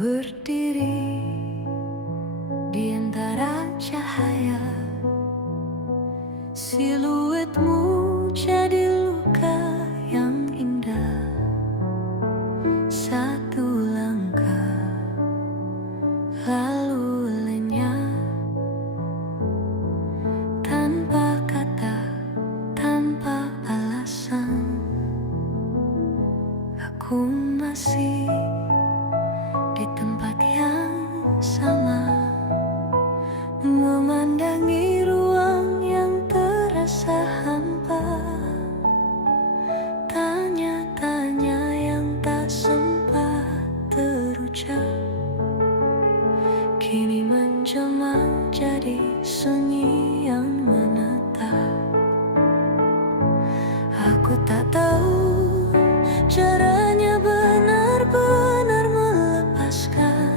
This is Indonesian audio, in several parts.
berdiri di antara cahaya. Siluetmu jadi luka yang indah. Satu langkah lalu lenyap, tanpa kata, tanpa alasan. Aku masih di tempat yang sama, memandangi ruang yang terasa hampa. Tanya-tanya yang tak sempat terucap kini menjelma jadi sunyi yang menetap. Aku tak tahu caranya benar-benar melepaskan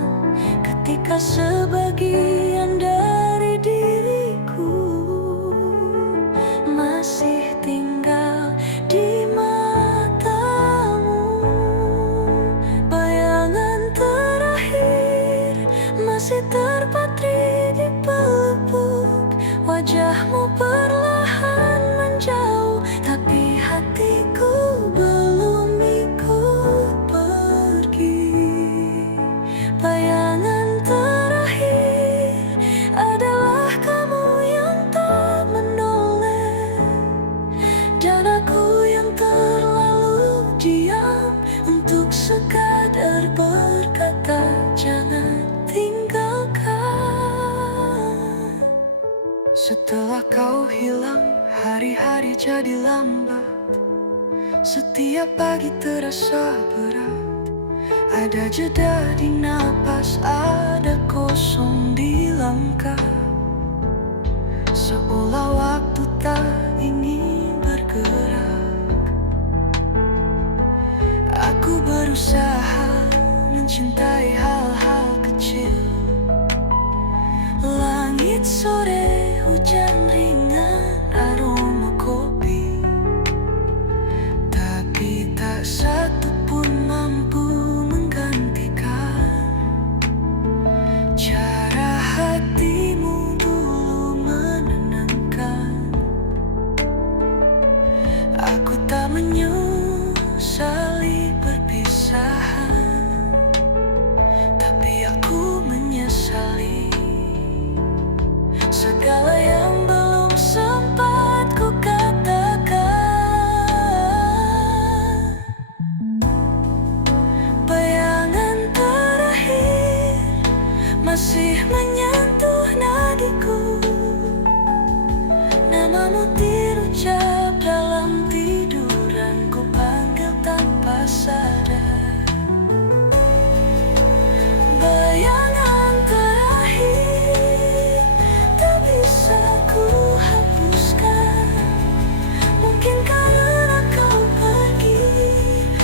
ketika sebagian dari diriku masih tinggal di matamu. Bayangan terakhir masih terpatri di pelupuk wajahmu, perlahan menjauh, tapi hatiku belum ikut pergi. Bayangan terakhir adalah kamu yang tak menoleh, dan aku yang terlalu diam untuk sekadar berkata jangan tinggalkan. Setelah kau hilang, hari-hari jadi lambat. Setiap pagi terasa berat. Ada jeda di napas, ada kosong di langkah. Seolah waktu tak ingin bergerak. Aku berusaha mencintai hal-hal kecil. Langit sore, hujan ringan, aroma kopi, tapi tak satu pun mampu menggantikan cara hatimu dulu menenangkan. Aku tak menyesali perpisahan, tapi aku menyesali segala yang belum sempat ku katakan. Bayangan terakhir masih menyentuh nadiku. Namamu terucap dalam tiduran, ku panggil tanpa sadar. Bayangan terakhir tak bisa ku hapuskan. Mungkin karena kau pergi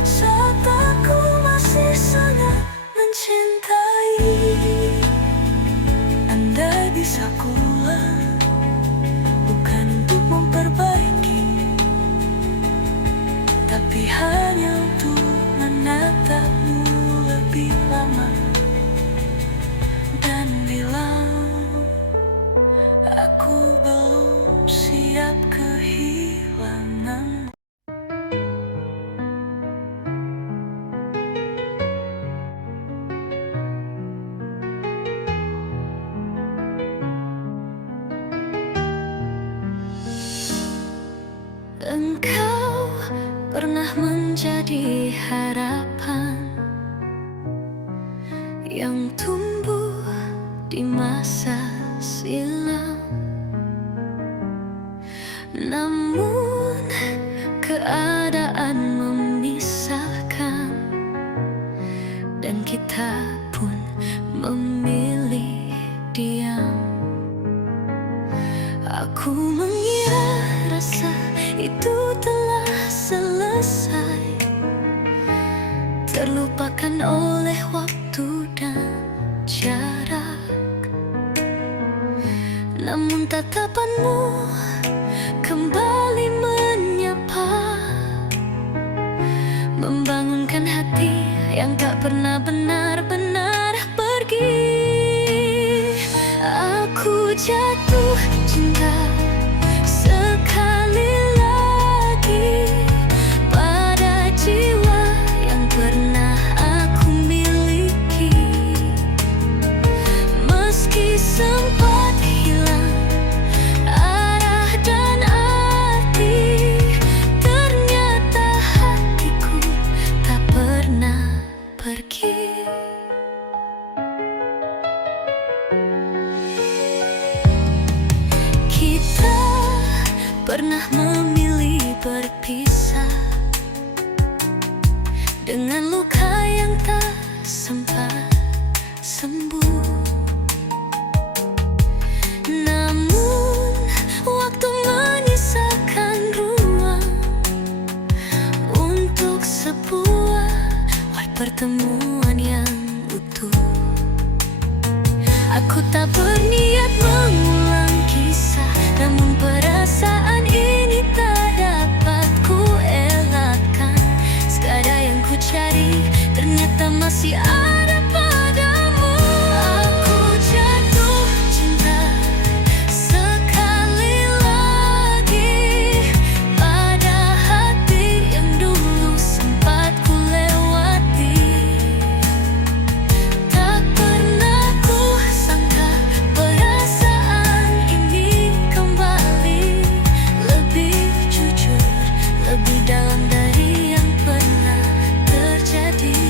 saat aku masih sangat mencintai. Andai bisa ku ulang, bukan untuk memperbaiki, tapi hanya untuk menatapmu lebih lama dan bilang aku belum siap kehilangan. Engkau pernah menjadi harapan yang tumbuh di masa silam. Namun keadaan memisahkan, dan kita pun memilih diam. Aku mengira rasa itu telah selesai, terlupakan oleh waktu dan jarak. Namun tatapanmu kembali menyapa, membangunkan hati yang tak pernah benar-benar dengan luka yang tak sempat sembuh. Namun waktu menyisakan ruang untuk sebuah pertemuan yang utuh. Aku tak berniat mengulang kisah, namun perasaan ini tak dapat ku elakkan. Segala yang ku cari ternyata masih ada padamu. Aku jatuh cinta sekali lagi pada hati yang dulu sempat ku lewati. Tak pernah ku sangka perasaan ini kembali lebih jujur, lebih dalam dari yang pernah terjadi.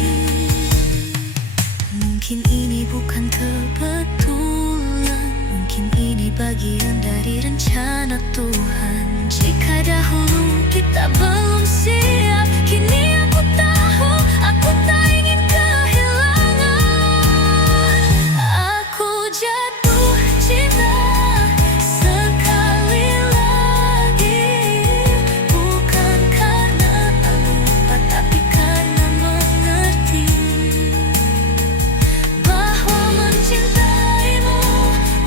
Mungkin ini bukan kebetulan, mungkin ini bagian dari rencana Tuhan. Jika dahulu kita belum siap, kini aku tahu aku tak ingin kehilangan. Aku jatuh cinta sekali lagi, bukan karena lupa, tapi karena mengerti bahwa mencintaimu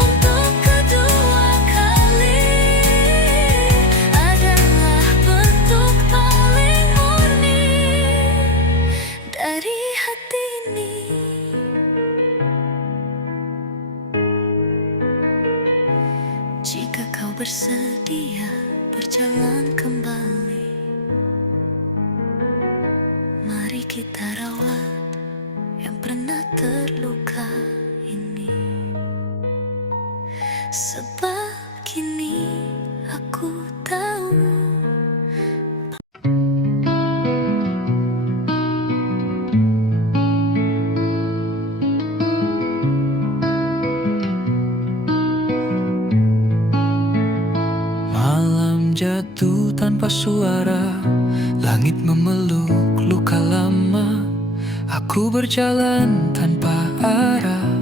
untuk kedua kali adalah bentuk paling murni dari hati ini. Jika kau bersedia berjalan kembali, mari kita rawat yang pernah terluka ini. Sebab kini aku tahu malam jatuh tanpa suara, langit memeluk luka lama. Aku berjalan tanpa arah,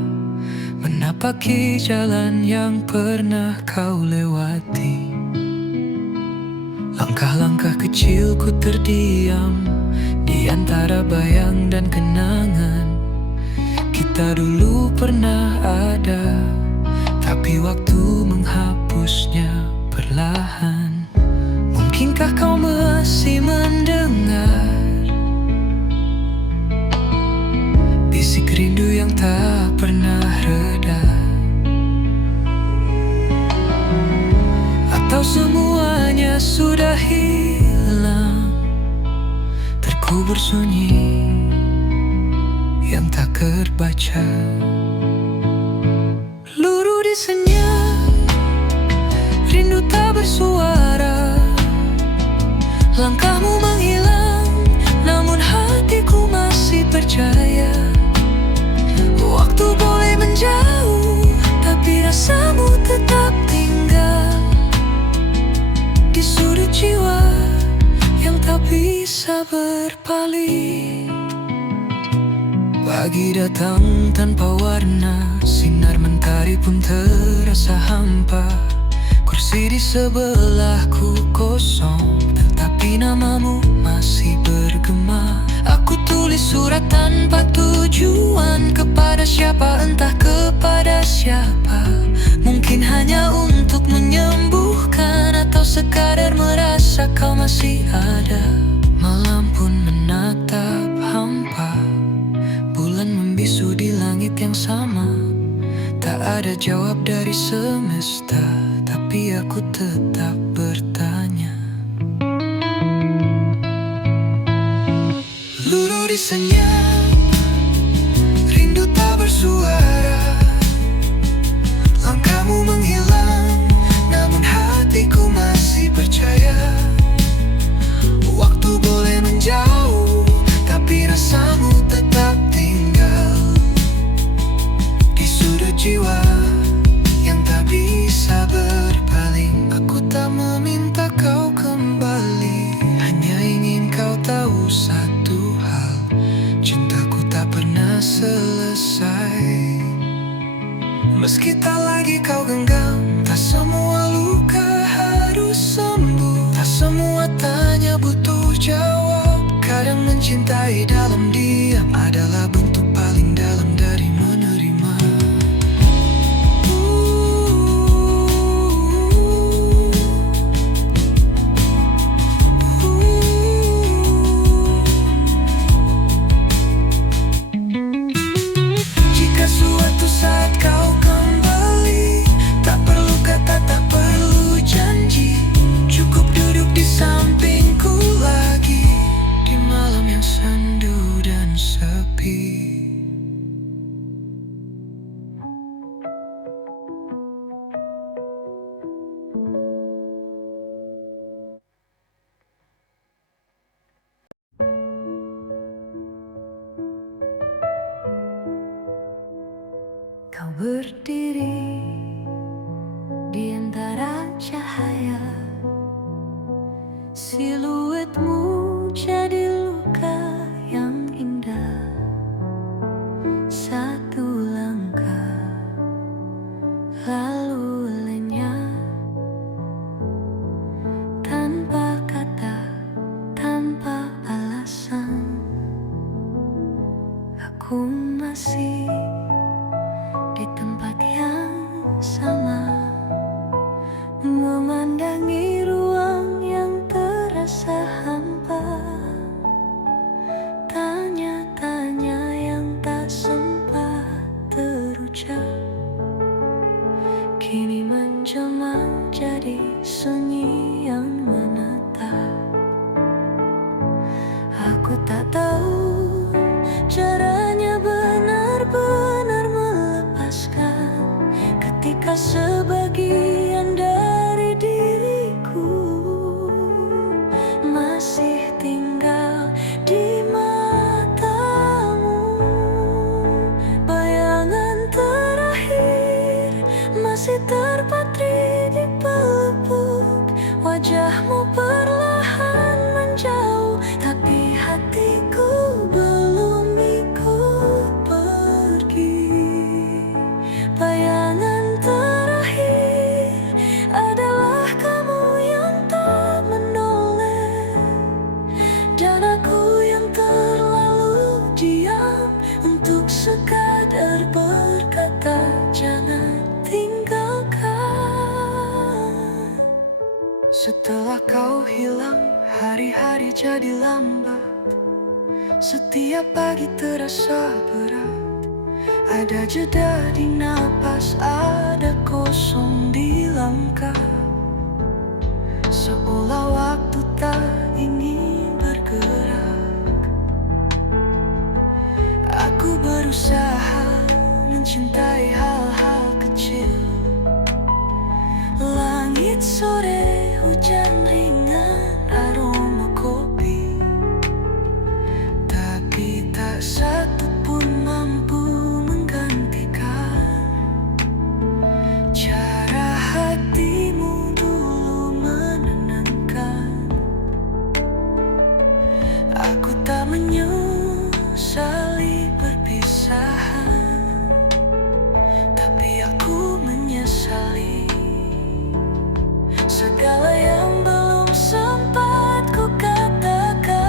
menapaki jalan yang pernah kau lewati. Langkah-langkah kecilku terdiam di antara bayang dan kenangan. Kita dulu pernah ada, tapi waktu menghapusnya perlahan. Mungkinkah kau masih mendengar bisik rindu yang tak pernah reda? Atau semuanya sudah hilang, terkubur sunyi yang tak terbaca? Peluru disenyap, rindu tak bersuara. Langkahmu menghilang, namun hatiku masih percaya. Waktu boleh menjauh, tapi rasamu tetap tinggal di sudut jiwa yang tak bisa berpaling. Pagi datang tanpa warna, sinar mentari pun terasa hampa. Kursi di sebelahku kosong, tetapi namamu masih bergema. Aku tulis surat tanpa tujuan, kepada siapa entah kepada siapa. Mungkin hanya untuk menyembuhkan, atau sekadar merasa kau masih ada. Malam pun menatap hampa, bulan membisu di langit yang sama. Tak ada jawab dari semesta, tapi aku tetap bertanya. Peluru disenyap, rindu tak bersuara. Langkahmu menghilang, namun hatiku masih percaya. Waktu boleh menjauh, tapi rasamu tetap tinggal di sudut jiwa yang tak bisa berpaling. Aku tak meminta kau kembali, hanya ingin kau tahu satu hal. Mencintai dalam diam adalah bentuk paling dalam dari menerima. Jika suatu saat kau kembali, tak perlu kata, tak perlu janji, cukup duduk di sampingku lagi di malam yang sendu dan sepi. Kau berdiri di antara cahaya, siluetmu jadi luka yang indah. Satu langkah lalu lenyap, tanpa kata, tanpa alasan. Aku masih di tempat yang sama, memandangi ruang yang terasa hampa. Tanya-tanya yang tak sempat terucap kini menjelma jadi sunyi yang menetap. Aku tak tahu caranya benar-benar melepaskan ketika sebagian dari diriku masih tinggal di matamu. Bayangan terakhir masih terpatri di pelupuk wajahmu, perlahan menjauh, tapi hatiku belum ikut pergi. Bayangan terakhir adalah kamu yang tak menoleh, dan aku yang terlalu diam untuk sekadar berkata jangan tinggalkan. Setelah kau hilang, hari-hari jadi lambat. Setiap pagi terasa berat. Ada jeda di napas, ada kosong di langkah. Seolah waktu tak ingin bergerak. Aku berusaha mencintai hal-hal kecil. Langit sore, hujan ringan, aroma kopi, tapi tak satu pun mampu menggantikan cara hatimu dulu menenangkan. Aku tak menyesali perpisahan, tapi aku menyesali segala yang belum sempat ku katakan.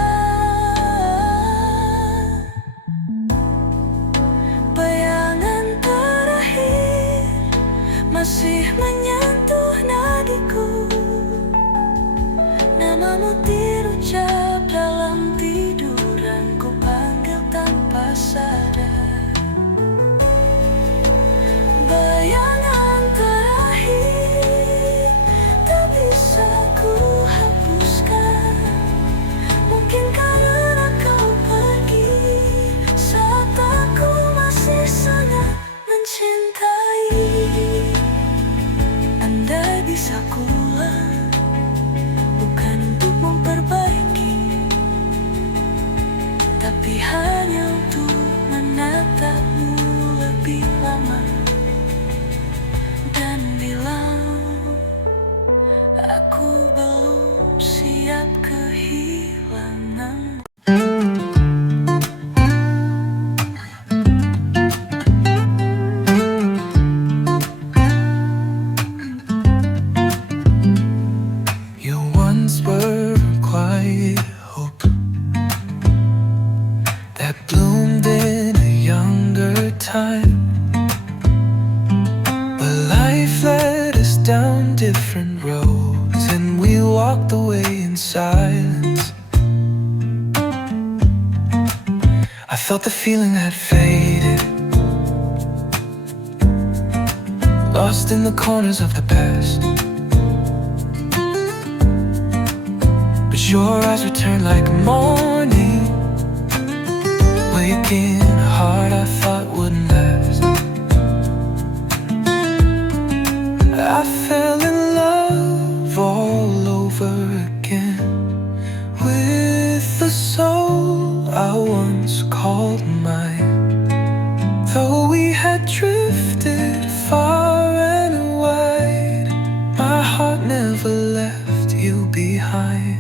Bayangan terakhir masih menyentuh nadiku, namamu terucap dalam tiduranku. time. But life led us down different roads, and we walked away in silence. I felt the feeling had faded, lost in the corners of the past. But your eyes returned like morning, waking a heart I thought wouldn't last. I fell in love all over again with the soul I once called mine. Though we had drifted far and wide, my heart never left you behind.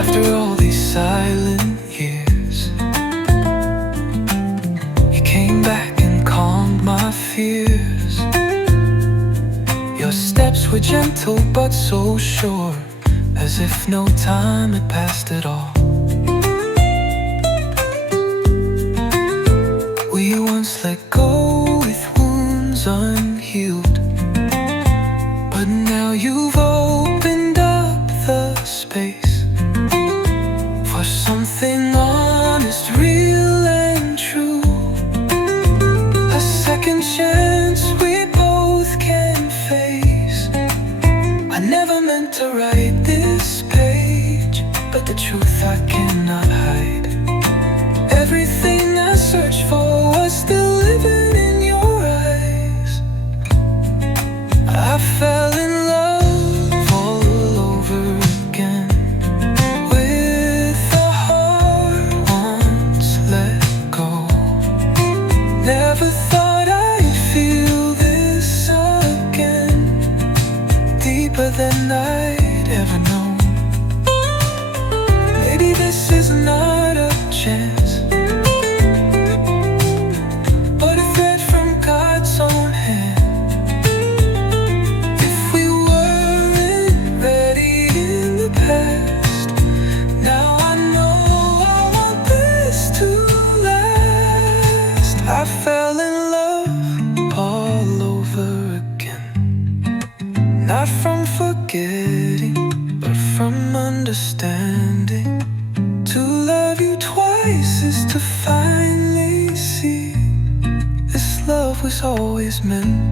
After all these silent years, you came back and calmed my fears. Your steps were gentle but so sure, as if no time had passed at all. We once let go with wounds unhealed, but now you've opened up the space for something honest, real and true. A second chance we both can face. I never meant to write this page, but the truth I cannot hide. Everything I searched for was still living in your eyes. I fell in love all over again with a heart once let go. Never thought I'd feel this again, deeper than I'd ever known. Maybe this is not a chance, but a thread from God's own hand. If we weren't ready in the past, now I know I want this to last. I fell in love all over again, not from forgetting, but from understanding. To love you twice is to finally see this love was always meant